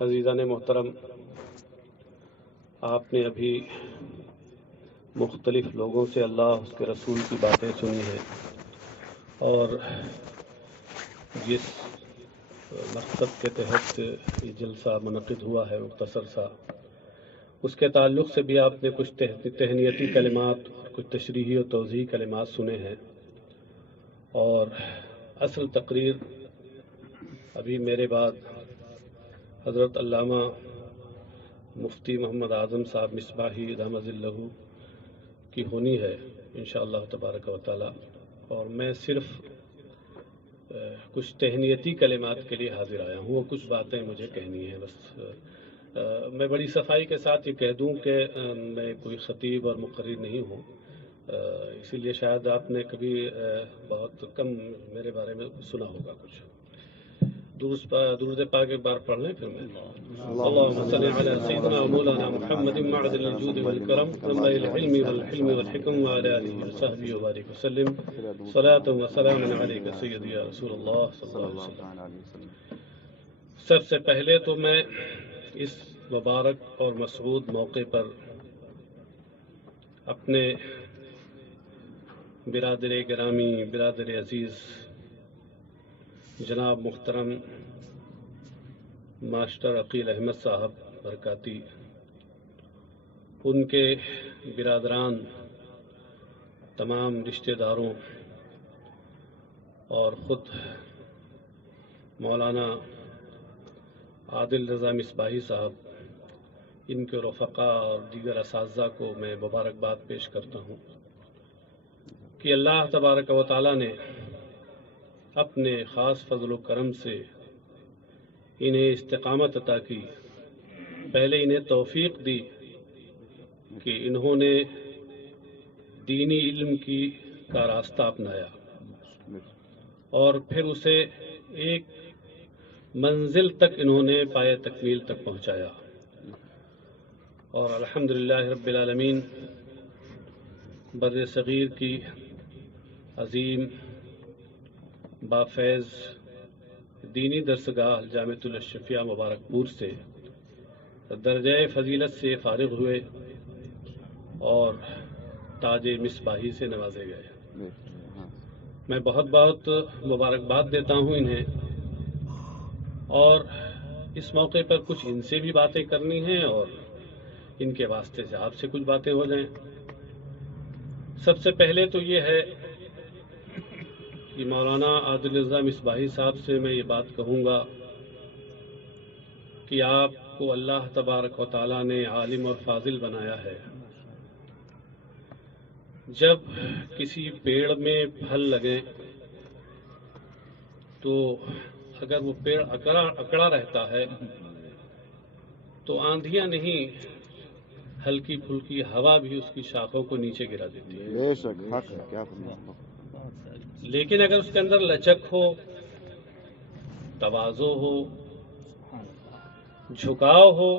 عزیزان محترم، آپ نے ابھی مختلف لوگوں سے اللہ اس کے رسول کی باتیں سنی ہیں، اور جس مقصد کے تحت یہ جلسہ منعقد ہوا ہے مختصر سا، اس کے تعلق سے بھی آپ نے کچھ تہنیتی کلمات اور کچھ تشریحی و توضیحی کلمات سنے ہیں، اور اصل تقریر ابھی میرے بعد حضرت علامہ مفتی محمد اعظم صاحب مصباحی رحمۃ اللہ کی ہونی ہے انشاءاللہ تبارک و تعالی، اور میں صرف کچھ تہنیتی کلمات کے لیے حاضر آیا ہوں، وہ کچھ باتیں مجھے کہنی ہیں بس۔ میں بڑی صفائی کے ساتھ یہ کہہ دوں کہ میں کوئی خطیب اور مقرر نہیں ہوں، اسی لیے شاید آپ نے کبھی بہت کم میرے بارے میں سنا ہوگا کچھ۔ درود پاک ایک بار پڑھ لیں پھر میں۔ اللهم صل على سيدنا مولانا محمد معدن الجود والكرم منبع العلم والحلم والحكم وعلى آله وصحبه وبارك وسلم صلاة وسلاما عليك سيدي يا رسول الله صلی اللہ علیہ وسلم۔ سب سے پہلے تو میں اس مبارک اور مسعود موقع پر اپنے برادر گرامی، برادر عزیز جناب محترم ماسٹر عقیل احمد صاحب برکاتی، ان کے برادران، تمام رشتہ داروں اور خود مولانا عادل رضا مصباحی صاحب، ان کے رفقا اور دیگر اساتذہ کو میں مبارکباد پیش کرتا ہوں کہ اللہ تبارک و تعالی نے اپنے خاص فضل و کرم سے انہیں استقامت عطا کی۔ پہلے انہیں توفیق دی کہ انہوں نے دینی علم کا راستہ اپنایا، اور پھر اسے ایک منزل تک انہوں نے پائے تکمیل تک پہنچایا، اور الحمدللہ رب العالمین بر صغیر کی عظیم بافیض دینی درسگاہ جامعۃ الاشرفیہ مبارک پور سے درجہ فضیلت سے فارغ ہوئے اور تاج مصباحی سے نوازے گئے۔ میں بہت بہت مبارکباد دیتا ہوں انہیں، اور اس موقع پر کچھ ان سے بھی باتیں کرنی ہیں اور ان کے واسطے سے آپ سے کچھ باتیں ہو جائیں۔ سب سے پہلے تو یہ ہے کہ مولانا عادل رضا مصباحی صاحب سے میں یہ بات کہوں گا کہ آپ کو اللہ تبارک و تعالیٰ نے عالم اور فاضل بنایا ہے۔ جب کسی پیڑ میں پھل لگے تو اگر وہ پیڑ اکڑا رہتا ہے تو آندھیاں نہیں، ہلکی پھلکی ہوا بھی اس کی شاخوں کو نیچے گرا دیتی ہے۔ بے شک حق ہے، کیا لیکن اگر اس کے اندر لچک ہو، تواضع ہو، جھکاؤ ہو،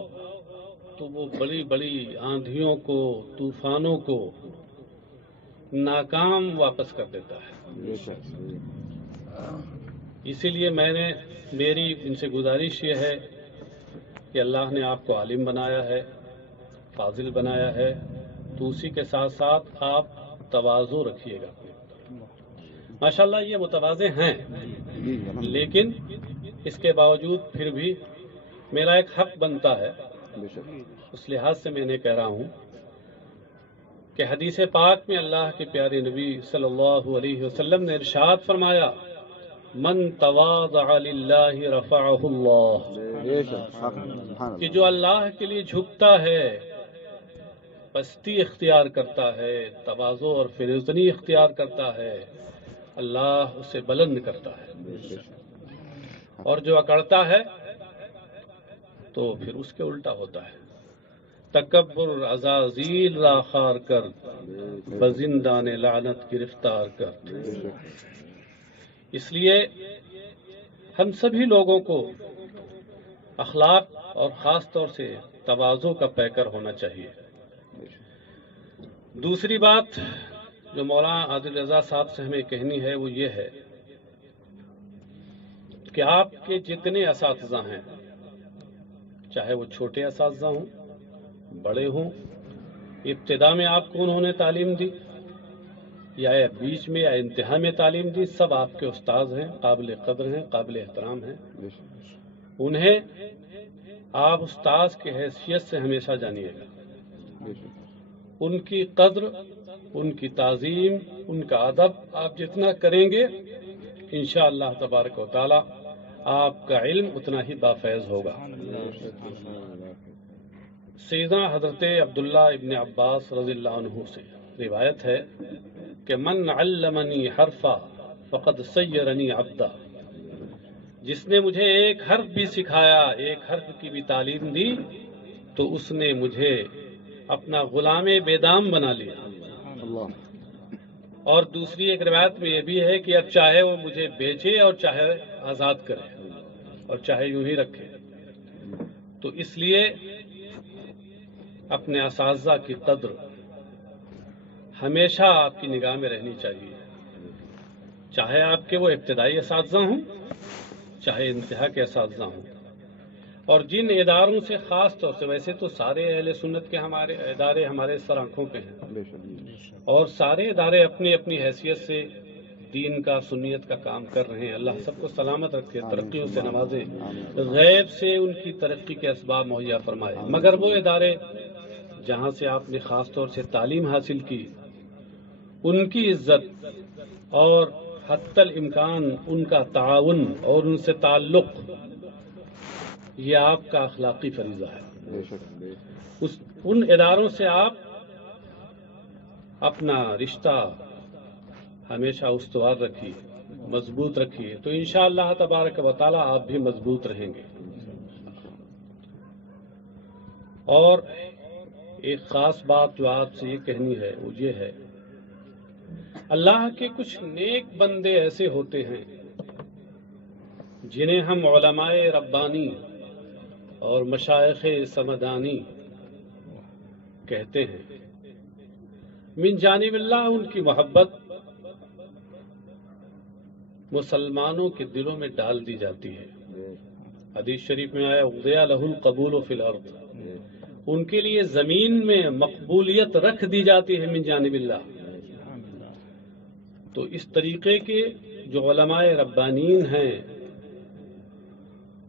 تو وہ بڑی بڑی آندھیوں کو، طوفانوں کو ناکام واپس کر دیتا ہے۔ اسی لیے میری ان سے گزارش یہ ہے کہ اللہ نے آپ کو عالم بنایا ہے، فاضل بنایا ہے، تو اسی کے ساتھ ساتھ آپ تواضع رکھیے گا۔ ماشاءاللہ یہ متواضع ہیں، لیکن اس کے باوجود پھر بھی میرا ایک حق بنتا ہے، اس لحاظ سے میں نے کہہ رہا ہوں کہ حدیث پاک میں اللہ کے پیارے نبی صلی اللہ علیہ وسلم نے ارشاد فرمایا، من تواضع للہ رفعہ اللہ، کہ جو اللہ کے لیے جھکتا ہے، پستی اختیار کرتا ہے، تواضع اور فریضنی اختیار کرتا ہے، اللہ اسے بلند کرتا ہے، اور جو اکڑتا ہے تو پھر اس کے الٹا ہوتا ہے۔ تکبر عزازیل را خار کر، بزندان لعنت گرفتار کر۔ اس لیے ہم سبھی لوگوں کو اخلاق اور خاص طور سے تواضع کا پیکر ہونا چاہیے۔ دوسری بات جو مولانا عادل رضا صاحب سے ہمیں کہنی ہے وہ یہ ہے کہ آپ کے جتنے اساتذہ ہیں چاہے وہ چھوٹے اساتذہ ہوں، بڑے ہوں، ابتدا میں آپ کو انہوں نے تعلیم دی یا بیچ میں یا انتہا میں تعلیم دی، سب آپ کے استاذ ہیں، قابل قدر ہیں، قابل احترام ہیں. انہیں آپ استاذ کی حیثیت سے ہمیشہ جانیے گا. ان کی قدر، ان کی تعظیم، ان کا ادب آپ جتنا کریں گے انشاءاللہ تبارک و تعالی آپ کا علم اتنا ہی بافیض ہوگا. سیدنا حضرت عبداللہ ابن عباس رضی اللہ عنہ سے روایت ہے کہ من علمنی حرفا فقد سیرنی عبدا، جس نے مجھے ایک حرف بھی سکھایا، ایک حرف کی بھی تعلیم دی، تو اس نے مجھے اپنا غلام بے دام بنا لیا. اور دوسری ایک روایت میں یہ بھی ہے کہ اب چاہے وہ مجھے بیچے اور چاہے آزاد کرے اور چاہے یوں ہی رکھے. تو اس لیے اپنے اساتذہ کی قدر ہمیشہ آپ کی نگاہ میں رہنی چاہیے، چاہے آپ کے وہ ابتدائی اساتذہ ہوں، چاہے انتہا کے اساتذہ ہوں. اور جن اداروں سے خاص طور سے، ویسے تو سارے اہل سنت کے ہمارے ادارے ہمارے سر آنکھوں پہ ہیں، اور سارے ادارے اپنی اپنی حیثیت سے دین کا، سنیت کا کام کر رہے ہیں. اللہ سب کو سلامت رکھے، ترقیوں سے نوازے، غیب سے ان کی ترقی کے اسباب مہیا فرمائے. مگر وہ ادارے جہاں سے آپ نے خاص طور سے تعلیم حاصل کی، ان کی عزت اور حتی الامکان ان کا تعاون اور ان سے تعلق، یہ آپ کا اخلاقی فریضہ ہے. ان اداروں سے آپ اپنا رشتہ ہمیشہ استوار رکھیے، مضبوط رکھیے، تو انشاءاللہ تبارک و تعالی آپ بھی مضبوط رہیں گے. اور ایک خاص بات جو آپ سے یہ کہنی ہے وہ یہ ہے، اللہ کے کچھ نیک بندے ایسے ہوتے ہیں جنہیں ہم علماء ربانی اور مشائخ سمدانی کہتے ہیں. من جانب اللہ ان کی محبت مسلمانوں کے دلوں میں ڈال دی جاتی ہے. حدیث شریف میں آیا وضع لہ القبول فی الارض، ان کے لیے زمین میں مقبولیت رکھ دی جاتی ہے من جانب اللہ. تو اس طریقے کے جو علماء ربانین ہیں،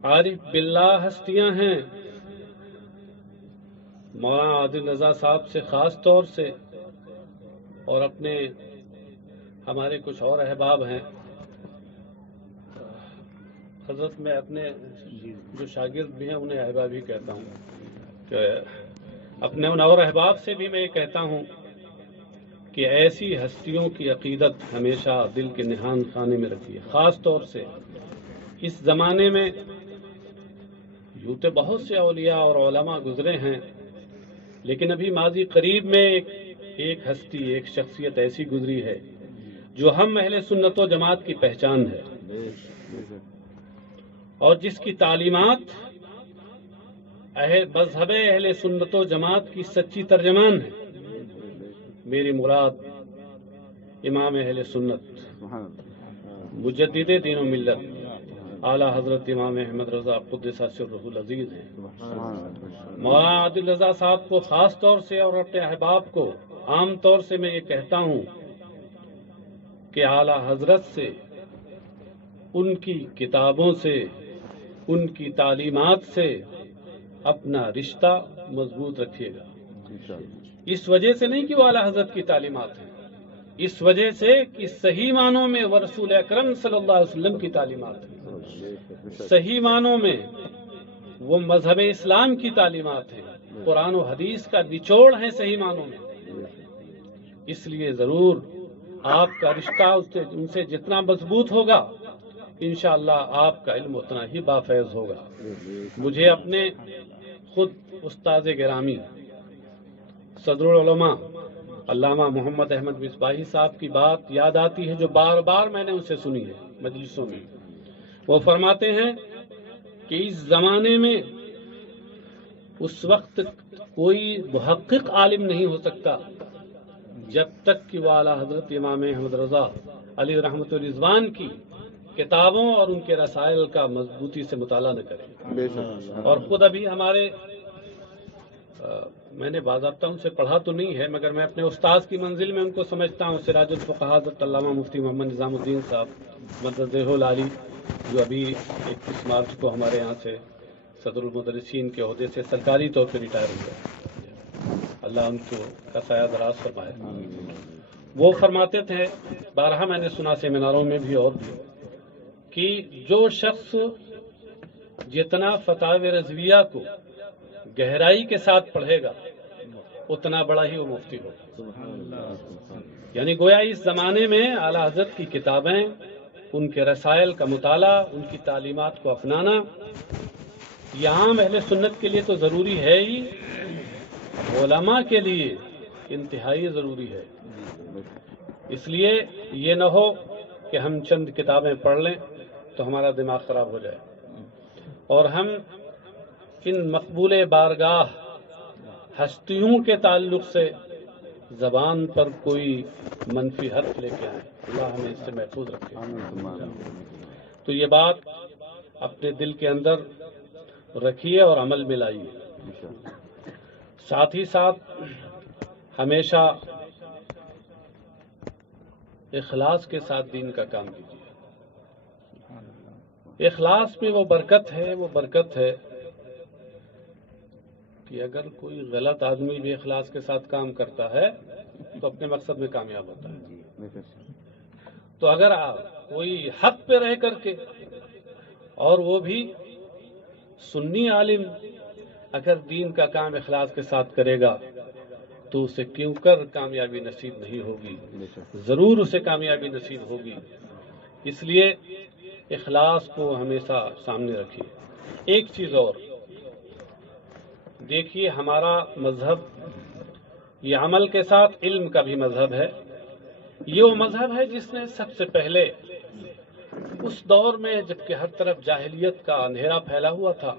عارف باللہ ہستیاں ہیں، مولانا عادل رضا صاحب سے خاص طور سے، اور اپنے ہمارے کچھ اور احباب ہیں. حضرت میں اپنے جو شاگرد بھی ہیں انہیں احباب ہی کہتا ہوں، کہ اپنے ان اور احباب سے بھی میں یہ کہتا ہوں کہ ایسی ہستیوں کی عقیدت ہمیشہ دل کے نہان خانے میں رکھیے. خاص طور سے اس زمانے میں یوں تو بہت سے اولیاء اور علماء گزرے ہیں، لیکن ابھی ماضی قریب میں ایک ہستی، ایک شخصیت ایسی گزری ہے جو ہم اہل سنت و جماعت کی پہچان ہے، اور جس کی تعلیمات مذہب اہل سنت و جماعت کی سچی ترجمان ہے. میری مراد امام اہل سنت، مجدد دین و ملت، اعلیٰ حضرت امام احمد رضا قدس سرہ العزیز ہیں. مولانا عادل رضا صاحب کو خاص طور سے اور اپنے احباب کو عام طور سے میں یہ کہتا ہوں کہ اعلیٰ حضرت سے، ان کی کتابوں سے، ان کی تعلیمات سے اپنا رشتہ مضبوط رکھیے گا. اس وجہ سے نہیں کہ وہ اعلیٰ حضرت کی تعلیمات ہیں، اس وجہ سے کہ صحیح معنوں میں وہ رسول اکرم صلی اللہ علیہ وسلم کی تعلیمات ہیں، صحیح معنوں میں وہ مذہب اسلام کی تعلیمات ہیں، قرآن و حدیث کا نچوڑ ہیں صحیح معنوں میں. اس لیے ضرور آپ کا رشتہ ان سے جتنا مضبوط ہوگا انشاءاللہ آپ کا علم اتنا ہی بافیض ہوگا. مجھے اپنے خود استاد گرامی صدر العلماء علامہ محمد احمد مصباحی صاحب کی بات یاد آتی ہے جو بار بار میں نے ان سے سنی ہے مجلسوں میں. وہ فرماتے ہیں کہ اس زمانے میں اس وقت کوئی محقق عالم نہیں ہو سکتا جب تک کہ وہ اعلیٰ حضرت امام احمد رضا علیہ رحمۃ الرضوان کی کتابوں اور ان کے رسائل کا مضبوطی سے مطالعہ نہ کریں. اور خود ابھی ہمارے میں نے باضابطہ ان سے پڑھا تو نہیں ہے، مگر میں اپنے استاذ کی منزل میں ان کو سمجھتا ہوں، سراج الفقہاء حضرت علامہ مفتی محمد نظام الدین صاحب مددہ العالی، جو ابھی 21 مارچ کو ہمارے یہاں سے صدر المدرسین کے عہدے سے سرکاری طور پہ ریٹائر ہوئے. اللہ ان کو کا سایہ دراز فرمائے. وہ فرماتے تھے، بارہا میں نے سنا سیمیناروں میں بھی اور بھی، کہ جو شخص جتنا فتاوی رضویہ کو گہرائی کے ساتھ پڑھے گا اتنا بڑا ہی وہ مفتی ہوگا. یعنی گویا اس زمانے میں اعلیٰ حضرت کی کتابیں، ان کے رسائل کا مطالعہ، ان کی تعلیمات کو اپنانا یہ عام اہل سنت کے لیے تو ضروری ہے ہی، علماء کے لیے انتہائی ضروری ہے. اس لیے یہ نہ ہو کہ ہم چند کتابیں پڑھ لیں تو ہمارا دماغ خراب ہو جائے اور ہم ان مقبول بارگاہ ہستیوں کے تعلق سے زبان پر کوئی منفی حرف لے کے آئیں. اللہ ہمیں اس سے محفوظ رکھے. تو یہ بات اپنے دل کے اندر رکھیے اور عمل میں لائیے. ساتھ ہی ساتھ ہمیشہ اخلاص کے ساتھ دین کا کام کیجیے. اخلاص میں وہ برکت ہے کہ اگر کوئی غلط آدمی بھی اخلاص کے ساتھ کام کرتا ہے تو اپنے مقصد میں کامیاب ہوتا ہے. تو اگر کوئی حق پہ رہ کر کے اور وہ بھی سنی عالم اگر دین کا کام اخلاص کے ساتھ کرے گا تو اسے کیوں کر کامیابی نصیب نہیں ہوگی، ضرور اسے کامیابی نصیب ہوگی. اس لیے اخلاص کو ہمیشہ سامنے رکھیے. ایک چیز اور دیکھیے، ہمارا مذہب یہ عمل کے ساتھ علم کا بھی مذہب ہے. یہ وہ مذہب ہے جس نے سب سے پہلے اس دور میں جبکہ ہر طرف جاہلیت کا اندھیرا پھیلا ہوا تھا،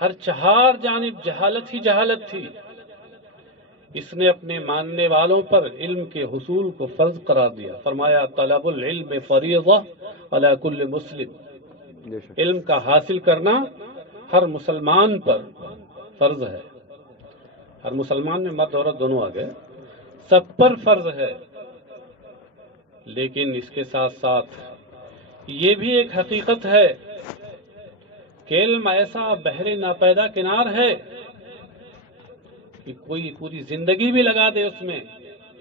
ہر چہار جانب جہالت ہی جہالت تھی، اس نے اپنے ماننے والوں پر علم کے حصول کو فرض قرار دیا. فرمایا طلب العلم فریضہ علی کل مسلم. علم کا حاصل کرنا ہر مسلمان پر فرض ہے. ہر مسلمان میں مرد عورت دونوں آ گئے، سب پر فرض ہے. لیکن اس کے ساتھ ساتھ یہ بھی ایک حقیقت ہے کہ علم ایسا بحر ناپیدا کنار ہے کہ کوئی پوری زندگی بھی لگا دے اس میں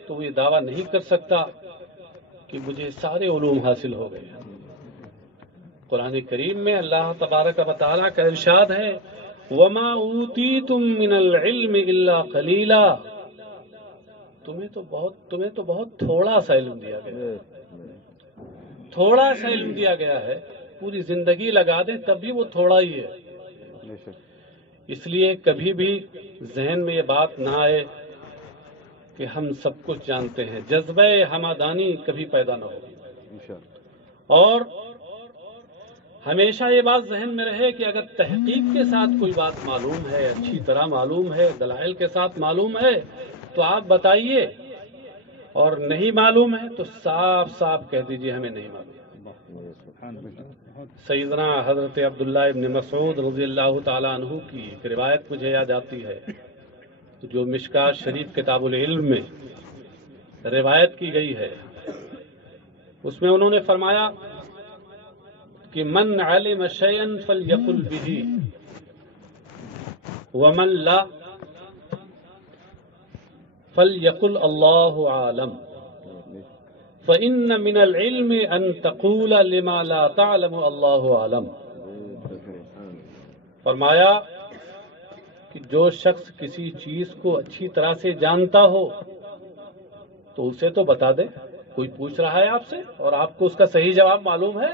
تو وہ یہ دعویٰ نہیں کر سکتا کہ مجھے سارے علوم حاصل ہو گئے. قرآن کریم میں اللہ تبارک و تعالیٰ کا ارشاد ہے وَمَا أُوتِيتُم مِّنَ الْعِلْمِ إِلَّا قَلِيلًا. تمہیں تو بہت تھوڑا سا علم دیا گیا ہے. تھوڑا سا علم دیا گیا ہے، پوری زندگی لگا دیں تب بھی وہ تھوڑا ہی ہے. اس لیے کبھی بھی ذہن میں یہ بات نہ آئے کہ ہم سب کچھ جانتے ہیں. جذبہ ہمدانی کبھی پیدا نہ ہو. اور ہمیشہ یہ بات ذہن میں رہے کہ اگر تحقیق کے ساتھ کوئی بات معلوم ہے، اچھی طرح معلوم ہے، دلائل کے ساتھ معلوم ہے تو آپ بتائیے، اور نہیں معلوم ہے تو صاف صاف کہہ دیجئے ہمیں نہیں معلوم. سیدنا حضرت عبداللہ ابن مسعود رضی اللہ تعالیٰ عنہ کی ایک روایت مجھے یاد آتی ہے جو مشکات شریف کتاب العلم میں روایت کی گئی ہے. اس میں انہوں نے فرمایا کہ من علم شیئا فلیقل بہ ومن لا فلیقل اللہ عالم فإن من العلم ان تقول لما لا تعلم اللہ عالم. فرمایا کہ جو شخص کسی چیز کو اچھی طرح سے جانتا ہو تو اسے تو بتا دے. کوئی پوچھ رہا ہے آپ سے اور آپ کو اس کا صحیح جواب معلوم ہے،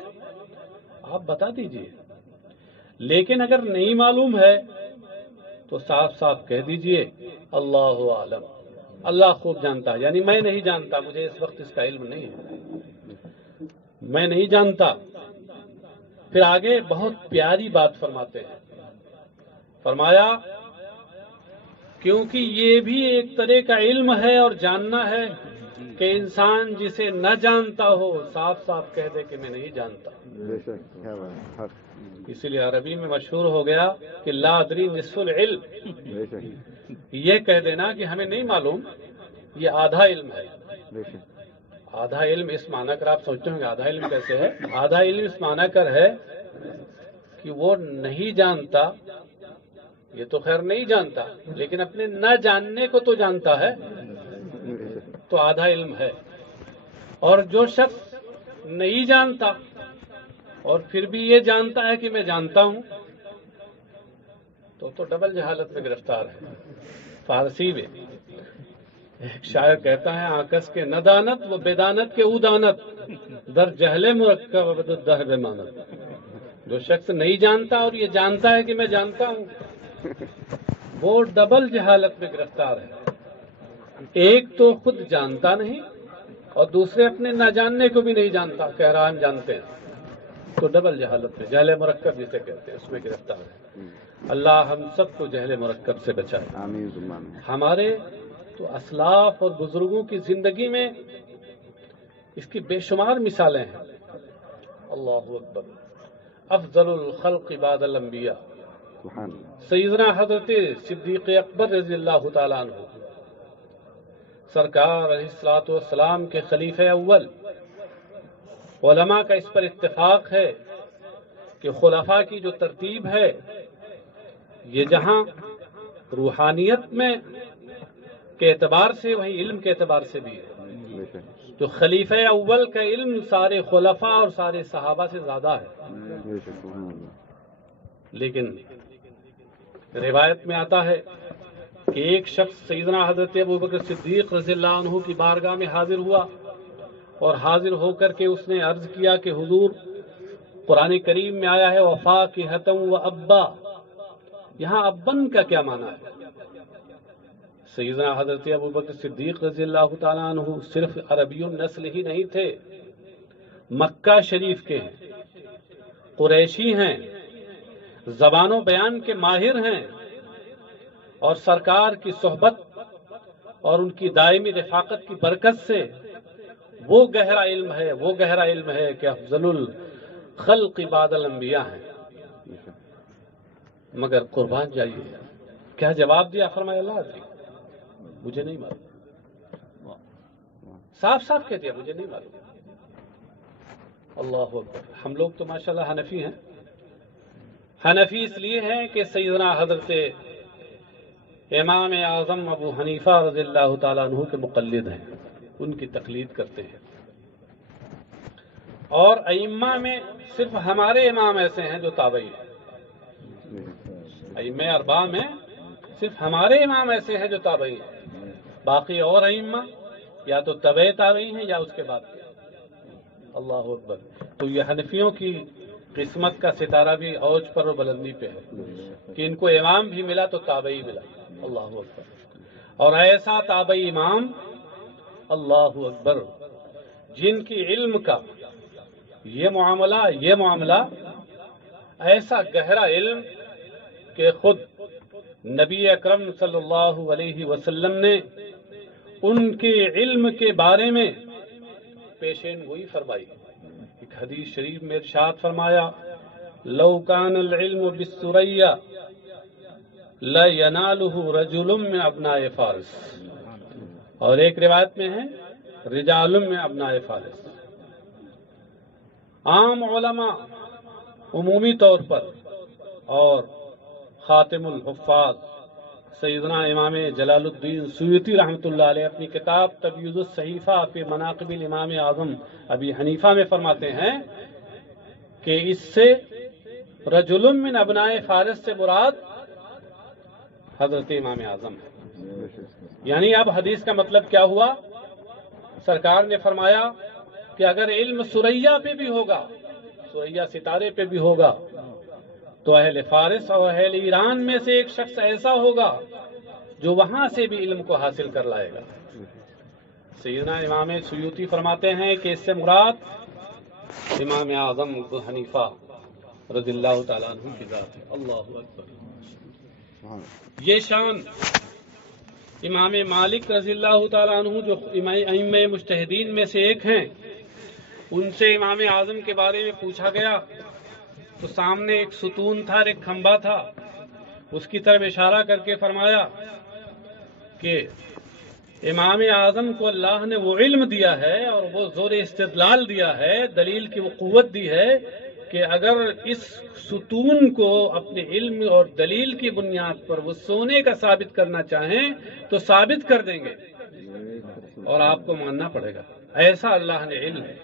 آپ بتا دیجئے. لیکن اگر نہیں معلوم ہے تو صاف صاف کہہ دیجئے اللہ عالم، اللہ خوب جانتا ہے. یعنی میں نہیں جانتا، مجھے اس وقت اس کا علم نہیں ہے، میں نہیں جانتا. پھر آگے بہت پیاری بات فرماتے ہیں. فرمایا کیونکہ یہ بھی ایک طرح کا علم ہے اور جاننا ہے کہ انسان جسے نہ جانتا ہو صاف صاف کہہ دے کہ میں نہیں جانتا. اسی لیے عربی میں مشہور ہو گیا کہ لا ادری نصف العلم. یہ کہہ دینا کہ ہمیں نہیں معلوم یہ آدھا علم ہے. آدھا علم اس معنی کر آپ سوچتے ہوں گے آدھا علم کیسے ہے. آدھا علم اس معنی کر ہے کہ وہ نہیں جانتا. یہ تو خیر نہیں جانتا لیکن اپنے نہ جاننے کو تو جانتا ہے تو آدھا علم ہے. اور جو شخص نہیں جانتا اور پھر بھی یہ جانتا ہے کہ میں جانتا ہوں تو ڈبل جہالت میں گرفتار ہے. فارسی میں ایک شاعر کہتا ہے آکس کے ندانت و بیدانت کے اودانت در جہل مرکب دہ بمانت. جو شخص نہیں جانتا اور یہ جانتا ہے کہ میں جانتا ہوں وہ ڈبل جہالت میں گرفتار ہے. ایک تو خود جانتا نہیں اور دوسرے اپنے نہ جاننے کو بھی نہیں جانتا کہہ رہا ہم جانتے ہیں تو ڈبل جہالت میں جہل مرکب جسے کہتے ہیں اس میں گرفتار ہے. اللہ ہم سب کو جہل مرکب سے بچائے. ہمارے تو اسلاف اور بزرگوں کی زندگی میں اس کی بے شمار مثالیں ہیں. اللہ اکبر. افضل الخلق بعد الانبیاء سیدنا حضرت صدیق اکبر رضی اللہ تعالیٰ عنہ سرکار علیہ الصلوۃ والسلام کے خلیفہ اول. علماء کا اس پر اتفاق ہے کہ خلفاء کی جو ترتیب ہے یہ جہاں روحانیت میں کے اعتبار سے وہیں علم کے اعتبار سے بھی ہے. جو خلیفہ اول کا علم سارے خلفاء اور سارے صحابہ سے زیادہ ہے. لیکن روایت میں آتا ہے کہ ایک شخص سیدنا حضرت ابوبکر صدیق رضی اللہ عنہ کی بارگاہ میں حاضر ہوا اور حاضر ہو کر کے اس نے عرض کیا کہ حضور قرآن کریم میں آیا ہے وفاکہۃ و ابا. یہاں ابن کا کیا معنی ہے؟ سیدنا حضرت ابوبکر صدیق رضی اللہ تعالیٰ عنہ صرف عربی النسل ہی نہیں تھے، مکہ شریف کے ہیں، قریشی ہیں، زبان و بیان کے ماہر ہیں اور سرکار کی صحبت اور ان کی دائمی رفاقت کی برکت سے وہ گہرا علم ہے کہ افضل الخلق بعد الانبیاء ہیں. مگر قربان جائیے کیا جواب دیا؟ فرمایا اللہ عزیز مجھے نہیں معلوم. صاف صاف کہہ دیا مجھے نہیں معلوم. اللہ اکبر. ہم لوگ تو ماشاءاللہ حنفی ہیں. حنفی اس لیے ہیں کہ سیدنا حضرت امام اعظم ابو حنیفہ رضی اللہ تعالیٰ عنہ کے مقلد ہیں، ان کی تقلید کرتے ہیں. اور ائمہ میں صرف ہمارے امام ایسے ہیں جو تابعی ہیں. ائمہ اربعہ میں صرف ہمارے امام ایسے ہیں جو تابعی ہیں. باقی اور ائمہ یا تو تبع تابعی ہیں یا اس کے بعد کے. اللہ اکبر. تو یہ حنفیوں کی قسمت کا ستارہ بھی اوج پر و بلندی پہ ہے کہ ان کو امام بھی ملا تو تابعی ملا. اللہ اکبر. اور ایسا تابعی امام اللہ اکبر جن کی علم کا یہ معاملہ ایسا گہرا علم کہ خود نبی اکرم صلی اللہ علیہ وسلم نے ان کے علم کے بارے میں پیشین گوئی فرمائی. ایک حدیث شریف میں ارشاد فرمایا لو کان العلم بالثریا لا ینالہ رجل من ابناء فارس. اور ایک روایت میں ہے رجال من ابناء فارس. عام علماء عمومی طور پر اور خاتم الحفاظ سیدنا امام جلال الدین سیوطی رحمۃ اللہ علیہ اپنی کتاب تبییض الصحیفہ فی مناقب الامام اعظم ابی حنیفہ میں فرماتے ہیں کہ اس سے رجل من ابناء فارس سے مراد حضرت امام اعظم ہے. یعنی اب حدیث کا مطلب کیا ہوا؟ سرکار نے فرمایا کہ اگر علم سریا پہ بھی ہوگا، سریا ستارے پہ بھی ہوگا، تو اہل فارس اور اہل ایران میں سے ایک شخص ایسا ہوگا جو وہاں سے بھی علم کو حاصل کر لائے گا. سیدنا امام سیوطی فرماتے ہیں کہ اس سے مراد امام اعظم ابو حنیفہ رضی اللہ تعالیٰ عنہ کی ذات ہے. اللہ اکبر. یہ شان امام مالک رضی اللہ تعالیٰ عنہ جو ائمہ مجتہدین میں سے ایک ہیں، ان سے امام اعظم کے بارے میں پوچھا گیا تو سامنے ایک ستون تھا، ایک کھمبا تھا، اس کی طرف اشارہ کر کے فرمایا کہ امام اعظم کو اللہ نے وہ علم دیا ہے اور وہ زور استدلال دیا ہے، دلیل کی وہ قوت دی ہے کہ اگر اس ستون کو اپنے علم اور دلیل کی بنیاد پر وہ سونے کا ثابت کرنا چاہیں تو ثابت کر دیں گے اور آپ کو ماننا پڑے گا۔ ایسا اللہ نے علم ہے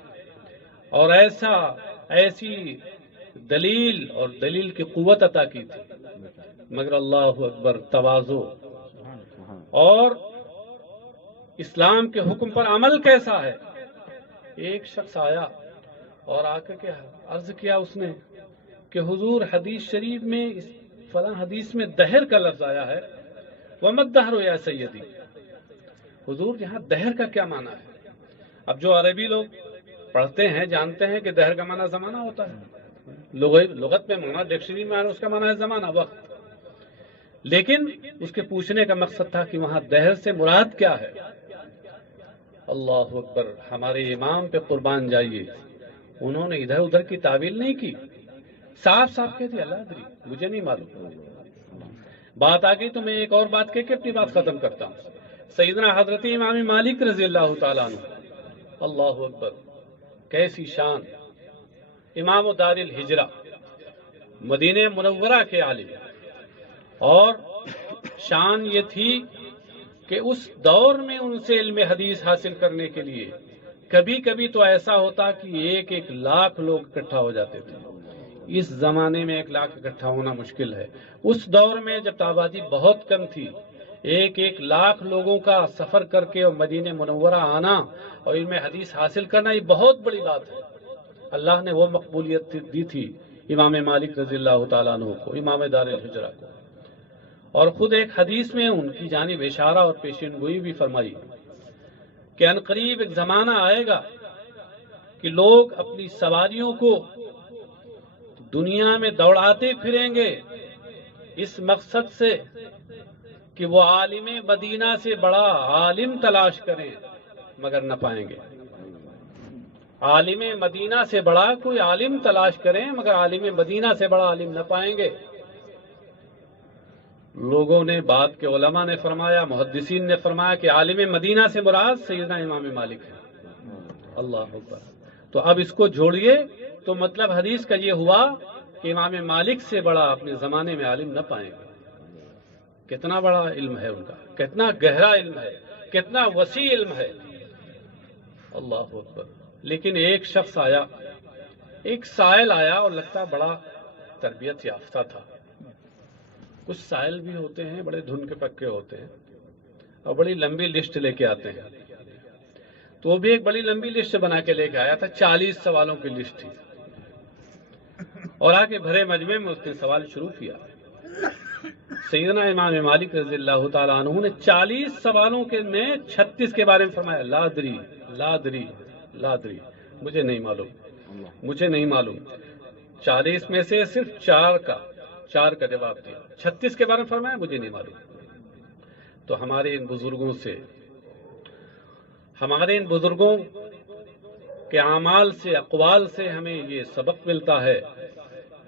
اور ایسی دلیل اور دلیل کی قوت عطا کی تھی، مگر اللہ اکبر، تواضع اور اسلام کے حکم پر عمل کیسا ہے۔ ایک شخص آیا اور آ کر کے عرض کیا اس نے کہ حضور حدیث شریف میں فلاں حدیث میں دہر کا لفظ آیا ہے، وَمَا الدَّهْرُ يَا سیدی، حضور یہاں دہر کا کیا معنی ہے؟ اب جو عربی لوگ پڑھتے ہیں جانتے ہیں کہ دہر کا معنی زمانہ ہوتا ہے، لغت میں معنی، ڈکشنری میں اس کا معنی ہے زمانہ، وقت، لیکن اس کے پوچھنے کا مقصد تھا کہ وہاں دہر سے مراد کیا ہے۔ اللہ اکبر، ہمارے امام پہ قربان جائیے، انہوں نے ادھر ادھر کی تعویل نہیں کی، صاف صاف کہہ دیا اللہ ادری، مجھے نہیں معلوم۔ بات آ گئی تو میں ایک اور بات کہہ کے اپنی بات ختم کرتا ہوں۔ سیدنا حضرت امام مالک رضی اللہ تعالیٰ عنہ، اللہ اکبر، کیسی شان، امام دار الہجرہ، مدینہ منورہ کے عالم، اور شان یہ تھی کہ اس دور میں ان سے علم حدیث حاصل کرنے کے لیے کبھی کبھی تو ایسا ہوتا کہ 1,00,000 لوگ اکٹھا ہو جاتے تھے۔ اس زمانے میں 1,00,000 اکٹھا ہونا مشکل ہے، اس دور میں جب آبادی بہت کم تھی 1,00,000 لوگوں کا سفر کر کے اور مدینہ منورہ آنا اور علم حدیث حاصل کرنا یہ بہت بڑی بات ہے۔ اللہ نے وہ مقبولیت دی تھی امام مالک رضی اللہ تعالیٰ عنہ کو، امام دار الہجرہ کو، اور خود ایک حدیث میں ان کی جانب اشارہ اور پیشین گوئی بھی فرمائی کہ عنقریب ایک زمانہ آئے گا کہ لوگ اپنی سواریوں کو دنیا میں دوڑاتے پھریں گے اس مقصد سے کہ وہ عالم مدینہ سے بڑا عالم تلاش کریں مگر نہ پائیں گے۔ عالم مدینہ سے بڑا کوئی عالم تلاش کریں مگر عالم مدینہ سے بڑا عالم نہ پائیں گے۔ لوگوں نے، بعد کے علماء نے فرمایا، محدثین نے فرمایا کہ عالم مدینہ سے مراد سیدنا امام مالک ہے۔ اللہ اکبر، تو اب اس کو جوڑیے تو مطلب حدیث کا یہ ہوا کہ امام مالک سے بڑا اپنے زمانے میں عالم نہ پائیں گے۔ کتنا بڑا علم ہے ان کا، کتنا گہرا علم ہے، کتنا وسیع علم ہے، اللہ اکبر۔ لیکن ایک شخص آیا، ایک سائل آیا اور لگتا بڑا تربیت یافتہ تھا۔ کچھ سائل بھی ہوتے ہیں بڑے دھن کے پکے ہوتے ہیں اور بڑی لمبی لسٹ لے کے آتے ہیں، تو وہ بھی ایک بڑی لمبی لسٹ بنا کے لے کے آیا تھا، 40 سوالوں کی لسٹ تھی، اور آ کے بھرے مجمع میں اس نے سوال شروع کیا۔ سیدنا امام مالک رضی اللہ تعالیٰ عنہ نے 40 سوالوں کے میں 36 کے بارے میں فرمایا لا ادری لا ادری لا ادری، مجھے نہیں معلوم، مجھے نہیں معلوم۔ 40 میں سے صرف 4 کا جواب دیا، 36 کے بارے میں فرمایا مجھے نہیں معلوم۔ تو ہمارے ان بزرگوں کے اعمال سے، اقوال سے ہمیں یہ سبق ملتا ہے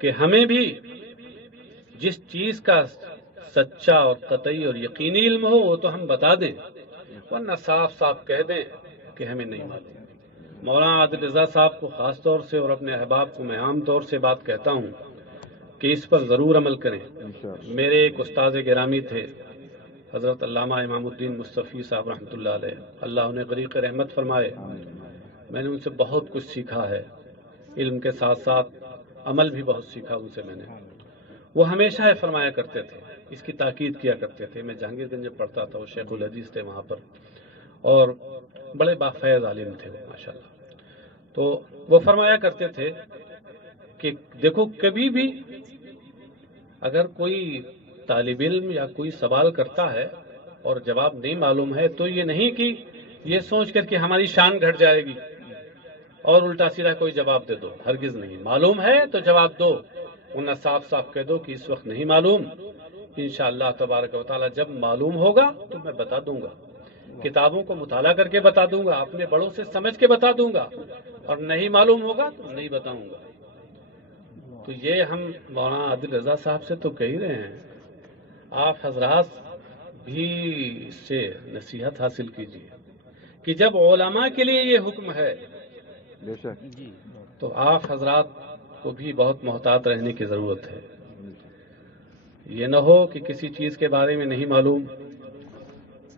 کہ ہمیں بھی جس چیز کا سچا اور قطعی اور یقینی علم ہو وہ تو ہم بتا دیں، ورنہ صاف صاف کہہ دیں کہ ہمیں نہیں معلوم۔ مولانا عادل رضا صاحب کو خاص طور سے اور اپنے احباب کو میں عام طور سے بات کہتا ہوں کہ اس پر ضرور عمل کریں۔ میرے ایک استاد گرامی تھے حضرت علامہ امام الدین مصطفی صاحب رحمۃ اللہ علیہ، اللہ انہیں غریق رحمت فرمائے۔ میں نے ان سے بہت کچھ سیکھا ہے، علم کے ساتھ ساتھ عمل بھی بہت سیکھا ان سے میں نے۔ وہ ہمیشہ فرمایا کرتے تھے، اس کی تاکید کیا کرتے تھے۔ میں جہانگیر گنج جب پڑھتا تھا، وہ شیخ الحدیث تھے وہاں پر اور بڑے بافیض عالم تھے وہ ماشاءاللہ۔ تو وہ فرمایا کرتے تھے کہ دیکھو کبھی بھی اگر کوئی طالب علم یا کوئی سوال کرتا ہے اور جواب نہیں معلوم ہے تو یہ نہیں کہ یہ سوچ کر کہ ہماری شان گھٹ جائے گی اور الٹا سیدھا کوئی جواب دے دو، ہرگز نہیں۔ معلوم ہے تو جواب دو، ورنہ صاف صاف کہہ دو کہ اس وقت نہیں معلوم، انشاءاللہ تبارک و تعالی جب معلوم ہوگا تو میں بتا دوں گا، کتابوں کو مطالعہ کر کے بتا دوں گا، اپنے بڑوں سے سمجھ کے بتا دوں گا، اور نہیں معلوم ہوگا تو نہیں بتاؤں گا۔ تو یہ ہم مولانا عادل رضا صاحب سے تو کہہ رہے ہیں، آپ حضرات بھی اس سے نصیحت حاصل کیجیے کہ جب علماء کے لیے یہ حکم ہے تو آپ حضرات کو بھی بہت محتاط رہنے کی ضرورت ہے۔ یہ نہ ہو کہ کسی چیز کے بارے میں نہیں معلوم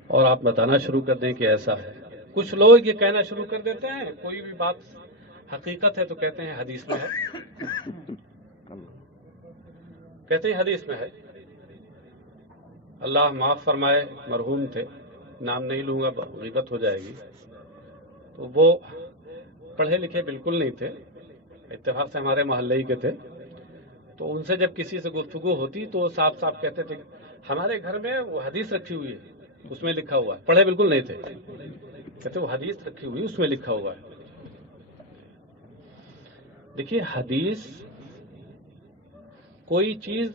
اور آپ بتانا شروع کر دیں کہ ایسا ہے۔ کچھ لوگ یہ کہنا شروع کر دیتے ہیں، کوئی بھی بات حقیقت ہے تو کہتے ہیں حدیث میں ہے، کہتے ہیں حدیث میں ہے۔ اللہ معاف فرمائے، مرحوم تھے، نام نہیں لوں گا غیبت ہو جائے گی، تو وہ پڑھے لکھے بالکل نہیں تھے، اتفاق سے ہمارے محلے ہی کے تھے۔ تو ان سے جب کسی سے گفتگو ہوتی تو وہ صاف صاف کہتے تھے ہمارے گھر میں وہ حدیث رکھی ہوئی ہے، اس میں لکھا ہوا ہے، پڑھے بالکل نہیں تھے، کہتے وہ حدیث رکھی ہوئی اس میں لکھا ہوا ہے۔ دیکھیے حدیث کوئی چیز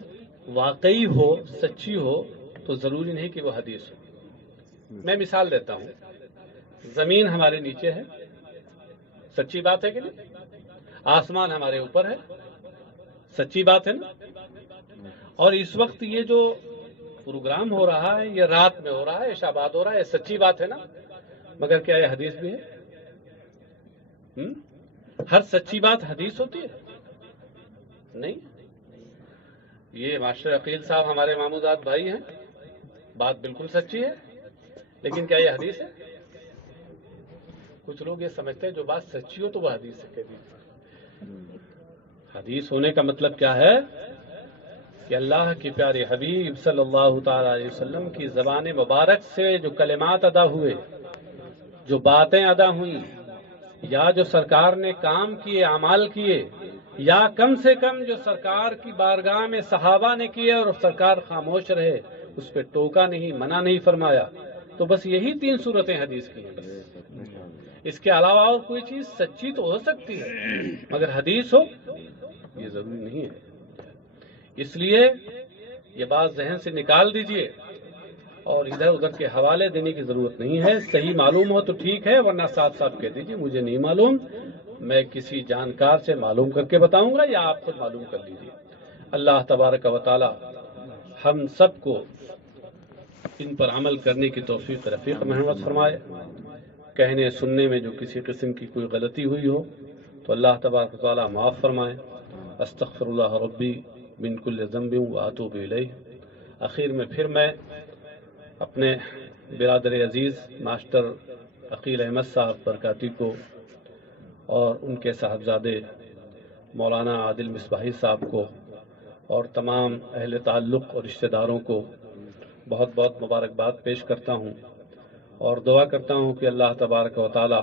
واقعی ہو، سچی ہو تو ضروری نہیں کہ وہ حدیث ہو۔ میں مثال دیتا ہوں، زمین ہمارے نیچے ہے، سچی بات ہے کہ نہیں؟ آسمان ہمارے اوپر ہے، سچی بات ہے نا؟ اور اس وقت یہ جو پروگرام ہو رہا ہے یہ رات میں ہو رہا ہے، عشاء بعد ہو رہا ہے، یہ سچی بات ہے نا؟ مگر کیا یہ حدیث بھی ہے؟ ہر سچی بات حدیث ہوتی ہے؟ نہیں۔ یہ ماسٹر عقیل صاحب ہمارے ماموزاد بھائی ہیں، بات بالکل سچی ہے، لیکن کیا یہ حدیث ہے؟ کچھ لوگ یہ سمجھتے ہیں جو بات سچی ہو تو وہ حدیث ہے۔ حدیث ہونے کا مطلب کیا ہے کہ اللہ کے پیارے حبیب صلی اللہ تعالی علیہ وسلم کی زبان مبارک سے جو کلمات ادا ہوئے، جو باتیں ادا ہوئیں، یا جو سرکار نے کام کیے، اعمال کیے، یا کم سے کم جو سرکار کی بارگاہ میں صحابہ نے کیے اور سرکار خاموش رہے، اس پہ ٹوکا نہیں، منع نہیں فرمایا، تو بس یہی 3 صورتیں حدیث کی ہیں۔ اس کے علاوہ اور کوئی چیز سچی تو ہو سکتی ہے مگر حدیث ہو یہ ضروری نہیں ہے۔ اس لیے یہ بات ذہن سے نکال دیجئے اور ادھر ادھر کے حوالے دینے کی ضرورت نہیں ہے۔ صحیح معلوم ہو تو ٹھیک ہے، ورنہ صاف صاف کہہ دیجئے مجھے نہیں معلوم، میں کسی جانکار سے معلوم کر کے بتاؤں گا، یا آپ خود معلوم کر لیجئے۔ اللہ تبارک و تعالی ہم سب کو ان پر عمل کرنے کی توفیق رفیق محمد فرمائے۔ کہنے سننے میں جو کسی قسم کی کوئی غلطی ہوئی ہو تو اللہ تبارک و تعالی معاف فرمائے۔ استغفر اللہ ربی من کل ذنب واتوب الیہ۔ اخیر میں پھر میں اپنے برادر عزیز ماسٹر عقیل احمد صاحب برکاتی کو اور ان کے صاحبزادے مولانا عادل مصباحی صاحب کو اور تمام اہل تعلق اور رشتہ داروں کو بہت بہت مبارکباد پیش کرتا ہوں، اور دعا کرتا ہوں کہ اللہ تبارک و تعالی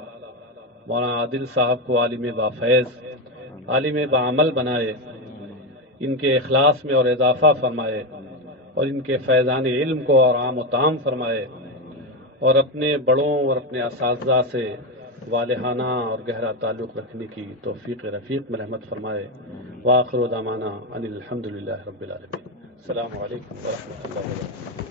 مولانا عادل صاحب کو عالم بافیض، عالم بعمل بنائے، ان کے اخلاص میں اور اضافہ فرمائے، اور ان کے فیضان علم کو اور عام و تام فرمائے، اور اپنے بڑوں اور اپنے اساتذہ سے والہانہ اور گہرا تعلق رکھنے کی توفیق رفیق میں رحمت فرمائے۔ وآخر دعوانا ان الحمد للہ رب العالمین۔ السلام علیکم ورحمۃ اللہ وبرکاتہ۔